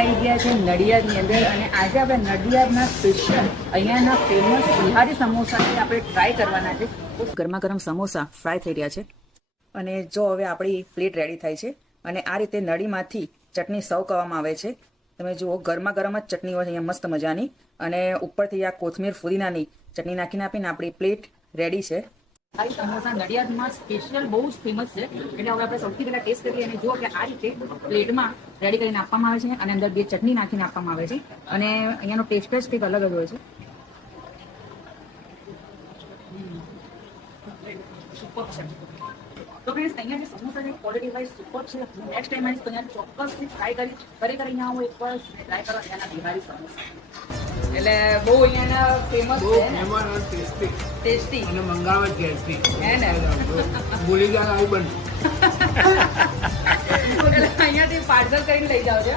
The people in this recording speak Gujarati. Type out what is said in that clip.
આવી ગયા છે નડિયાદની અંદર અને આજે આપણે નડિયાદના સ્પેશિયલ અહીંયાના ફેમસ બિહારી સમોસાને આપણે ટ્રાય કરવાના છે. ગરમા ગરમ સમોસા ફ્રાય થઈ રહ્યા છે અને જો હવે આપણી પ્લેટ રેડી થાય છે અને આ રીતે નળીમાંથી ચટણી સર્વ કરવામાં આવે છે. તમે જુઓ ગરમા ગરમ જ ચટણી હોય અહીંયા મસ્ત મજાની અને ઉપરથી આ કોથમીર ફુદીનાની ચટણી નાખીને આપીને આપણી પ્લેટ રેડી છે. આ સમોસા નડિયાદમાં સ્પેશિયલ બહુ જ ફેમસ છે એટલે હવે આપણે સૌથી પહેલા ટેસ્ટ કરીએ અને જુઓ કે આ રીતે પ્લેટમાં રેડી કરીને આપવામાં આવે છે અને અંદર બે ચટણી નાખીને આપવામાં આવે છે અને અહીંયાનો ટેસ્ટ જ કંઈક અલગ જ હોય છે. સુપર છે. તો ફ્રેન્ડ્સ અહીંયા જે સમોસા છે ક્વોલિટી વાઇઝ સુપર છે. નેક્સ્ટ ટાઈમ આવીશ તો અહીંયા ચોક્કસથી ટ્રાય કરી ખરેખર અહીંયા આવો એકવાર ટ્રાય કરો ત્યાંના બિહારી સમોસા એટલે બહુ અહીંયાના ફેમસ છે ટેસ્ટી અને મંગાવે ઘેરથી હે ને ભૂલી ગયા આવી બન એટલે અહીંયાથી પાર્સલ કરીને લઈ જાઓ છો.